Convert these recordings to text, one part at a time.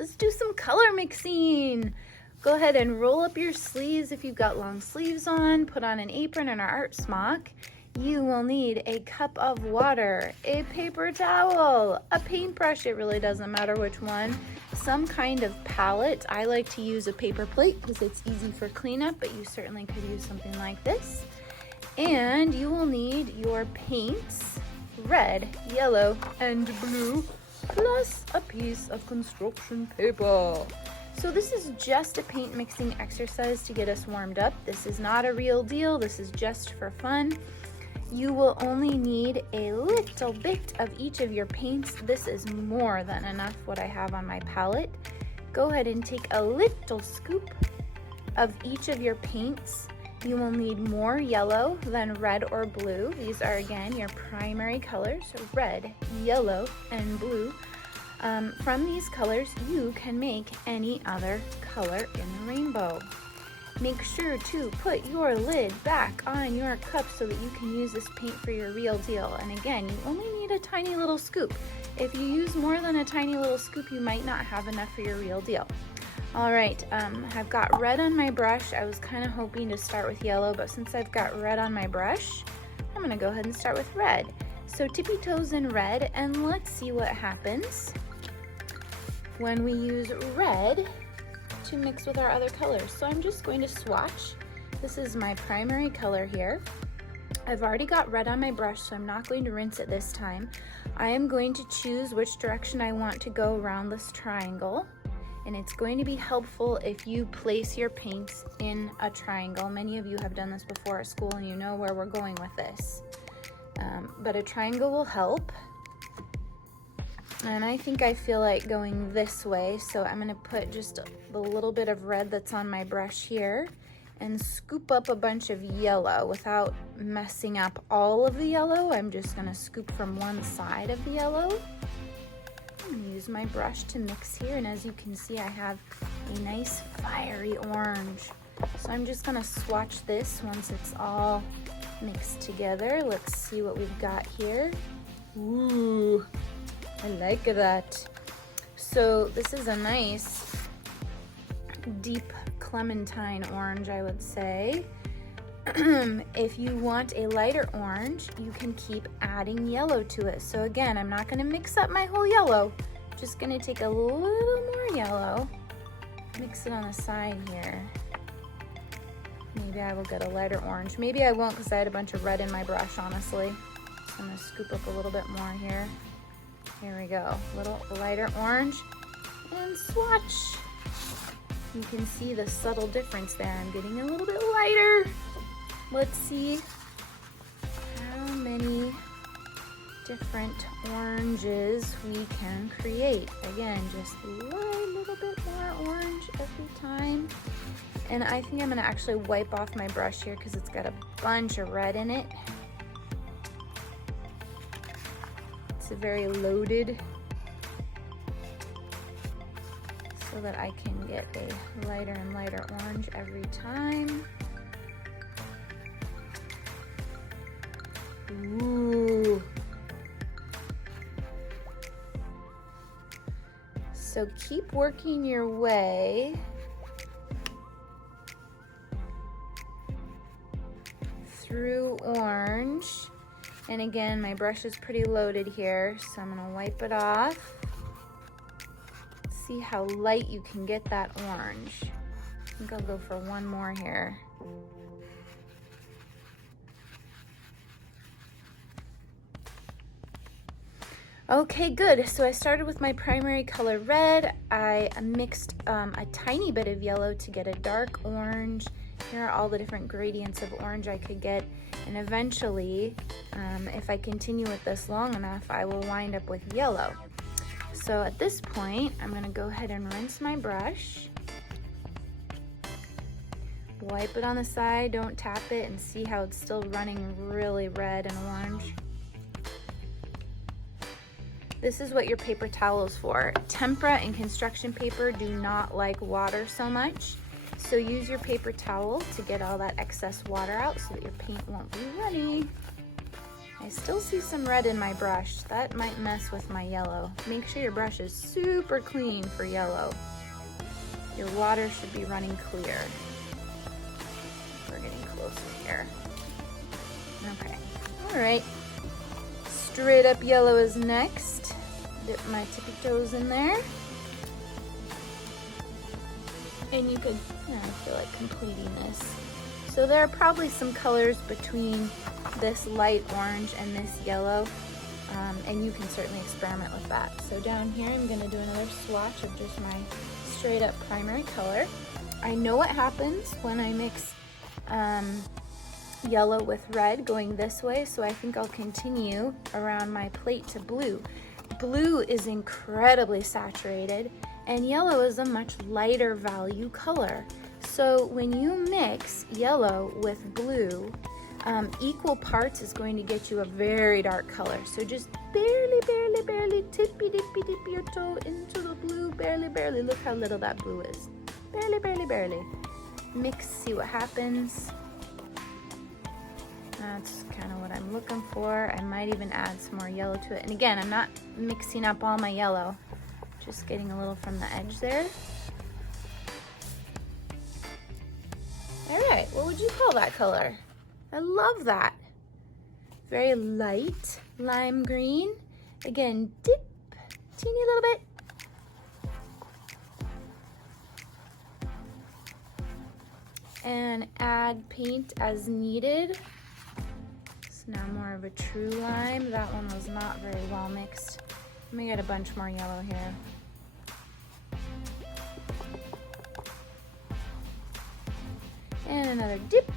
let's do some color mixing. Go ahead and roll up your sleeves if you've got long sleeves on, put on an apron and an art smock. You will need a cup of water, a paper towel, a paintbrush, it really doesn't matter which one, some kind of palette. I like to use a paper plate because it's easy for cleanup, but you certainly could use something like this. And you will need your paints, red, yellow, and blue, plus a piece of construction paper. So this is just a paint mixing exercise to get us warmed up. This is not a real deal. This is just for fun. You will only need a little bit of each of your paints. This is more than enough what I have on my palette. Go ahead and take a little scoop of each of your paints. You will need more yellow than red or blue. These are, again, your primary colors, red, yellow, and blue. From these colors, you can make any other color in the rainbow. Make sure to put your lid back on your cup so that you can use this paint for your real deal. And again, you only need a tiny little scoop. If you use more than a tiny little scoop, you might not have enough for your real deal. All right, I've got red on my brush. I was kind of hoping to start with yellow, but since I've got red on my brush, I'm gonna go ahead and start with red. So tippy toes in red, and let's see what happens when we use red to mix with our other colors. So I'm just going to swatch. This is my primary color here. I've already got red on my brush, so I'm not going to rinse it this time. I am going to choose which direction I want to go around this triangle. And it's going to be helpful if you place your paints in a triangle. Many of you have done this before at school and you know where we're going with this. But a triangle will help. And I think I feel like going this way, so I'm gonna put just the little bit of red that's on my brush here and scoop up a bunch of yellow without messing up all of the yellow. I'm just gonna scoop from one side of the yellow. And use my brush to mix here, and as you can see, I have a nice fiery orange. So I'm just gonna swatch this once it's all mixed together. Let's see what we've got here. Ooh, I like that. So this is a nice deep clementine orange, I would say. If you want a lighter orange, you can keep adding yellow to it. So again, I'm not gonna mix up my whole yellow. Just gonna take a little more yellow, mix it on the side here. Maybe I will get a lighter orange. Maybe I won't because I had a bunch of red in my brush, honestly. So I'm gonna scoop up a little bit more here. Here we go, a little lighter orange, and swatch. You can see the subtle difference there. I'm getting a little bit lighter. Let's see how many different oranges we can create. Again, just a little bit more orange every time. And I think I'm gonna actually wipe off my brush here because it's got a bunch of red in it. It's very loaded, so that I can get a lighter and lighter orange every time. Ooh. So keep working your way through orange. And again, my brush is pretty loaded here, so I'm gonna wipe it off. See how light you can get that orange. I think I'll go for one more here. Okay, good. So I started with my primary color red. I mixed a tiny bit of yellow to get a dark orange. Here are all the different gradients of orange I could get. And eventually, if I continue with this long enough, I will wind up with yellow. So at this point, I'm gonna go ahead and rinse my brush. Wipe it on the side, don't tap it, and see how it's still running really red and orange. This is what your paper towel is for. Tempera and construction paper do not like water so much. So use your paper towel to get all that excess water out so that your paint won't be runny. I still see some red in my brush. That might mess with my yellow. Make sure your brush is super clean for yellow. Your water should be running clear. We're getting closer here. Okay, all right. Straight up yellow is next. Dip my tippy toes in there. And you could, I feel like completing this. So there are probably some colors between this light orange and this yellow, and you can certainly experiment with that. So down here, I'm gonna do another swatch of just my straight up primary color. I know what happens when I mix yellow with red going this way, so I think I'll continue around my plate to blue. Blue is incredibly saturated, and yellow is a much lighter value color. So when you mix yellow with blue, equal parts is going to get you a very dark color. So just barely tippy your toe into the blue, barely. Look how little that blue is. Barely. Mix, see what happens. That's kind of what I'm looking for. I might even add some more yellow to it. And again, I'm not mixing up all my yellow, just getting a little from the edge there. All right, what would you call that color? I love that. Very light lime green. Again, dip, teeny little bit. And add paint as needed. It's now more of a true lime. That one was not very well mixed. Let me get a bunch more yellow here. And another dip.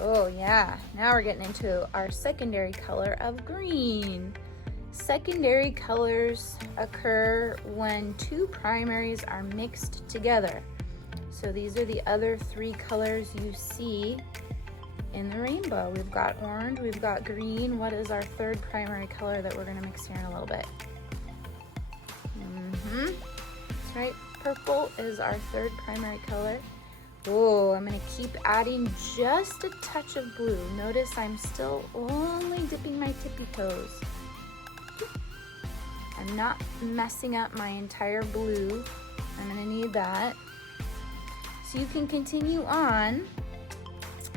Oh yeah, now we're getting into our secondary color of green. Secondary colors occur when two primaries are mixed together. So these are the other three colors you see in the rainbow. We've got orange, we've got green. What is our third primary color that we're gonna mix here in a little bit? That's right, purple is our third primary color. Oh, I'm gonna keep adding just a touch of blue. Notice I'm still only dipping my tippy toes. I'm not messing up my entire blue. I'm gonna need that. So you can continue on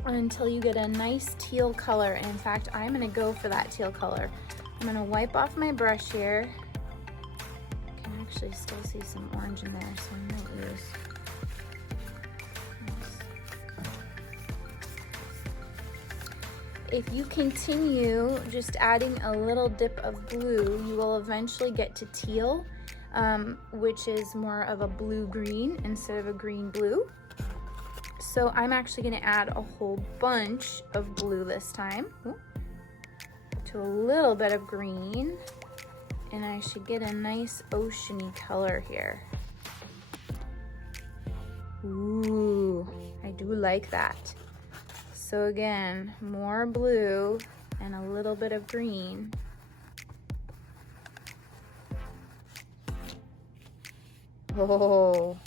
until you get a nice teal color. And in fact, I'm gonna go for that teal color. I'm gonna wipe off my brush here. I can actually still see some orange in there, so I might use. If you continue just adding a little dip of blue, you will eventually get to teal, which is more of a blue-green instead of a green-blue. So I'm actually gonna add a whole bunch of blue this time. To a little bit of green, and I should get a nice oceany color here. Ooh, I do like that. So again, more blue and a little bit of green. Oh,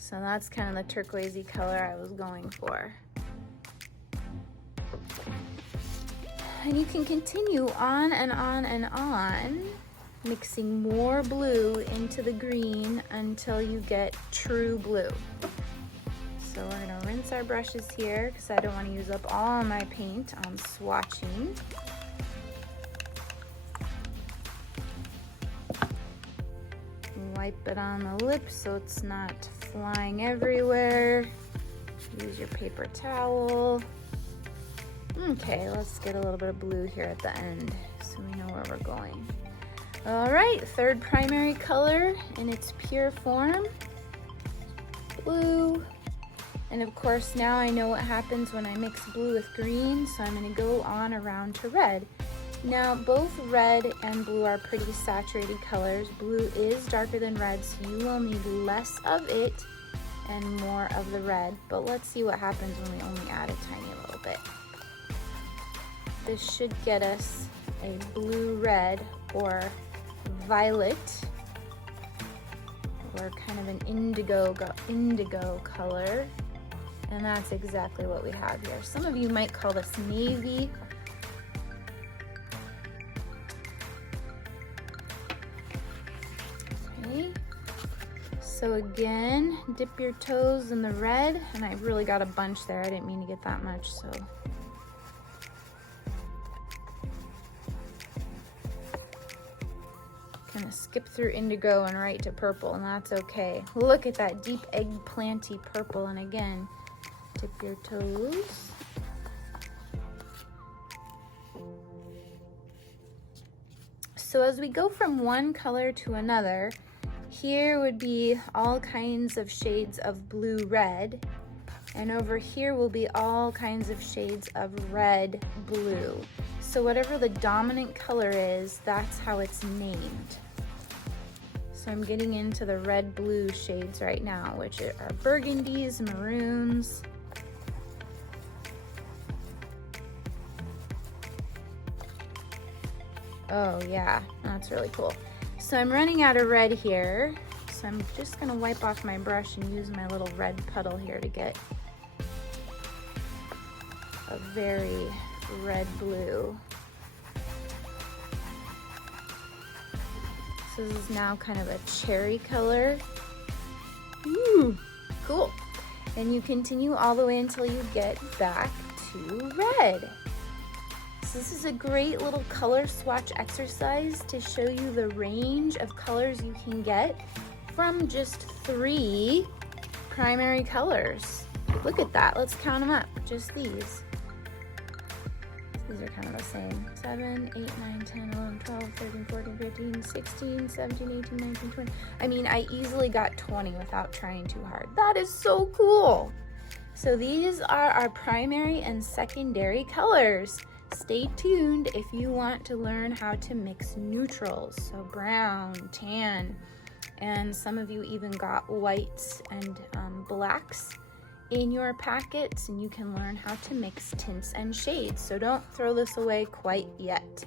so that's kind of the turquoisey color I was going for. And you can continue on and on and on, mixing more blue into the green until you get true blue. So we're gonna rinse our brushes here because I don't want to use up all my paint on swatching. Wipe it on the lip so it's not flying everywhere. Use your paper towel. Okay, let's get a little bit of blue here at the end so we know where we're going. All right, third primary color in its pure form, blue. And of course, now I know what happens when I mix blue with green, so I'm gonna go on around to red. Now, both red and blue are pretty saturated colors. Blue is darker than red, so you will need less of it and more of the red. But let's see what happens when we only add a tiny little bit. This should get us a blue-red or violet or kind of an indigo color. And that's exactly what we have here. Some of you might call this navy. Okay. So again, dip your toes in the red, and I really got a bunch there. I didn't mean to get that much, so. Kind of skip through indigo and right to purple, and that's okay. Look at that deep eggplanty purple, and again, dip your toes. So as we go from one color to another, here would be all kinds of shades of blue-red, and over here will be all kinds of shades of red-blue. So whatever the dominant color is, that's how it's named. So I'm getting into the red-blue shades right now, which are burgundies, maroons. Oh yeah, that's really cool. So I'm running out of red here, so I'm just gonna wipe off my brush and use my little red puddle here to get a very red-blue. So this is now kind of a cherry color. Ooh, cool. And you continue all the way until you get back to red. So this is a great little color swatch exercise to show you the range of colors you can get from just 3 primary colors. Look at that, let's count them up, just these. These are kind of the same. 7, 8, 9, 10, 11, 12, 13, 14, 15, 16, 17, 18, 19, 20. I mean, I easily got 20 without trying too hard. That is so cool. So these are our primary and secondary colors. Stay tuned if you want to learn how to mix neutrals, so brown, tan, and some of you even got whites and blacks in your packets, and you can learn how to mix tints and shades. So don't throw this away quite yet.